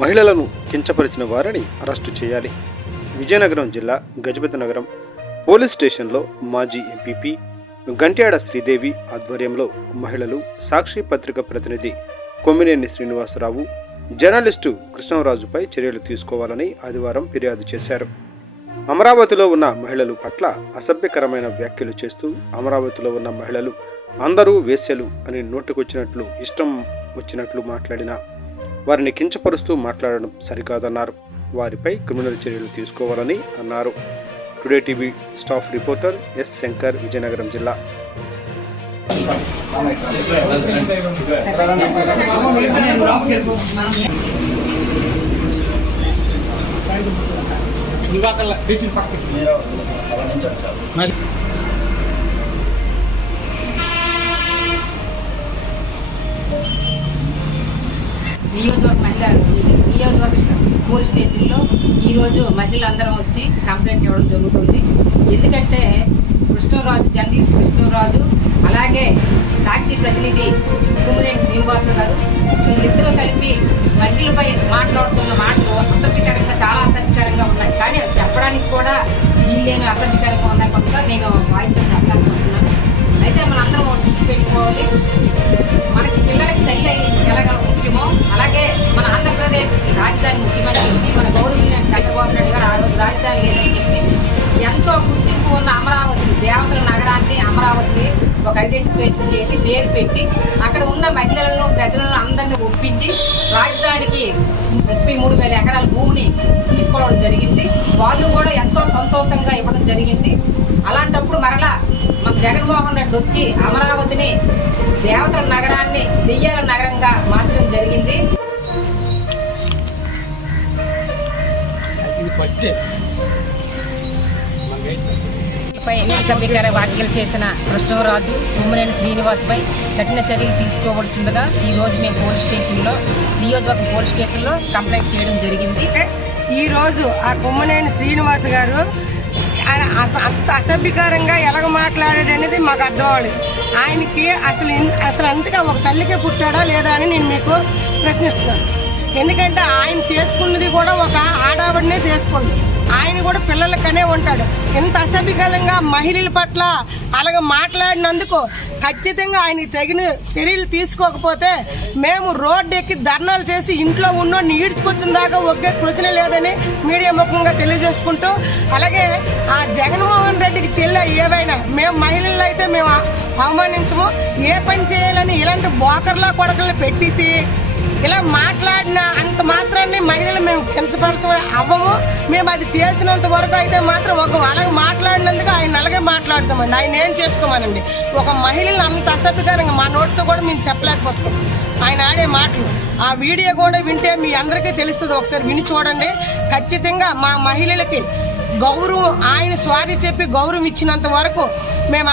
మహిళలను కించపరిచిన వారిని అరెస్టు చేయాలి. విజయనగరం జిల్లా గజపతి నగరం పోలీస్ స్టేషన్లో మాజీ ఎంపీపీ గంట్యాడ శ్రీదేవి ఆధ్వర్యంలో మహిళలు సాక్షి పత్రిక ప్రతినిధి కొమ్మినేని శ్రీనివాసరావు, జర్నలిస్టు కృష్ణరాజుపై చర్యలు తీసుకోవాలని ఆదివారం ఫిర్యాదు చేశారు. అమరావతిలో ఉన్న మహిళలు పట్ల అసభ్యకరమైన వ్యాఖ్యలు చేస్తూ అమరావతిలో ఉన్న మహిళలు అందరూ వేశ్యలు అని నోటికొచ్చినట్లు ఇష్టం వచ్చినట్లు మాట్లాడినా వారిని కించపరుస్తూ మాట్లాడడం సరికాదన్నారు. వారిపై క్రిమినల్ చర్యలు తీసుకోవాలని అన్నారు. Today TV staff reporter yes Shankar, Vizianagaram జిల్లా. నియోజకవర్గ పోలీస్ స్టేషన్లో ఈరోజు మహిళలందరం వచ్చి కంప్లైంట్ ఇవ్వడం జరుగుతుంది. ఎందుకంటే కృష్ణరాజు, జర్నలిస్ట్ కృష్ణరాజు, అలాగే సాక్షి ప్రతినిధి కొమ్మినేని శ్రీనివాస గారు, వీళ్ళిద్దరూ కలిపి మహిళలపై మాట్లాడుతున్న మాటలు అసభ్యకరంగా, చాలా అసభ్యకరంగా ఉన్నాయి. కానీ అవి చెప్పడానికి కూడా వీళ్ళేమి అసభ్యకరంగా ఉన్నాయి కనుక నేను వాయిస్లో చెప్పాలనుకుంటున్నాను. అయితే మనందరం పెట్టుకోవాలి. మనకి పిల్లలకి తల్లి ఎలాగ ముఖ్యమో అలాగే మన ఆంధ్రప్రదేశ్ రాజధాని ముఖ్యమంత్రి మన గౌరవనీయులైన చంద్రబాబు నాయుడు గారు ఆ రోజు రాజధాని లేదని చెప్పి ఎంతో గుర్తింపు ఉన్న అమరావతి, దేవతల నగరాన్ని అమరావతి ఒక ఐడెంటిఫికేషన్ చేసి పేరు పెట్టి అక్కడ ఉన్న మహిళలను, ప్రజలను అందరినీ ఒప్పించి రాజధానికి 33,000 ఎకరాల భూమిని తీసుకోవడం జరిగింది. వాళ్ళు కూడా ఎంతో సంతోషంగా ఇవ్వడం జరిగింది. అలాంటప్పుడు మరలా మన జగన్మోహన్ రెడ్డి వచ్చి అమరావతిని, దేవతల నగరాన్ని దెయ్యాల నగరంగా మార్చడం జరిగింది. అసభ్యకర వ్యాఖ్యలు చేసిన కృష్ణరాజు, కొమ్మినేని శ్రీనివాస్పై కఠిన చర్యలు తీసుకోవాల్సిందిగా ఈరోజు మేము నియోజకవర్గ పోలీస్ స్టేషన్లో కంప్లైంట్ చేయడం జరిగింది. ఈరోజు ఆ కొమ్మినేని శ్రీనివాస్ గారు అంత అసభ్యకరంగా ఎలాగ మాట్లాడాడు అనేది మాకు అర్థం అవ్వలేదు. ఆయనకి అసలు అంతగా ఒక తల్లికే పుట్టాడా లేదా అని నేను మీకు ప్రశ్నిస్తున్నాను. ఎందుకంటే ఆయన చేసుకున్నది కూడా ఒక ఆడవాడినే చేసుకుంది. ఆయన కూడా పిల్లలకనే ఉంటాడు. ఇంత అసభ్యకరంగా మహిళల పట్ల అలాగ మాట్లాడినందుకు ఖచ్చితంగా ఆయనకి తగిన చర్యలు తీసుకోకపోతే మేము రోడ్డు ఎక్కి ధర్నాలు చేసి ఇంట్లో ఉన్నోడిని ఈడ్చుకొచ్చిన దాకా ఒకే ప్రశ్న లేదని మీడియా ముఖంగా తెలియజేసుకుంటూ, అలాగే ఆ జగన్మోహన్ రెడ్డికి చెల్లె ఏవైనా మేము మహిళలు అయితే మేము అవమానించము. ఏ పని చేయాలని ఇలాంటి బోకర్లా కొడకలు పెట్టేసి ఇలా మాట్లాడిన అంత మాత్రాన్ని మహిళలు మేము కించపరచ అవ్వము. మేము అది తేల్చినంత వరకు అయితే మాత్రం అలాగే మాట్లాడినందుకు ఆయన అలాగే మాట్లాడతామండి. ఆయన ఏం చేసుకోమనండి. ఒక మహిళలు అంత అసభ్యకరంగా మా నోటితో కూడా మేము చెప్పలేకపోతున్నాం ఆయన ఆడే మాటలు. ఆ వీడియో కూడా వింటే మీ అందరికీ తెలుస్తుంది. ఒకసారి విని చూడండి. ఖచ్చితంగా మా మహిళలకి గౌరవం, ఆయన స్వారీ చెప్పి గౌరవం ఇచ్చినంత వరకు మేము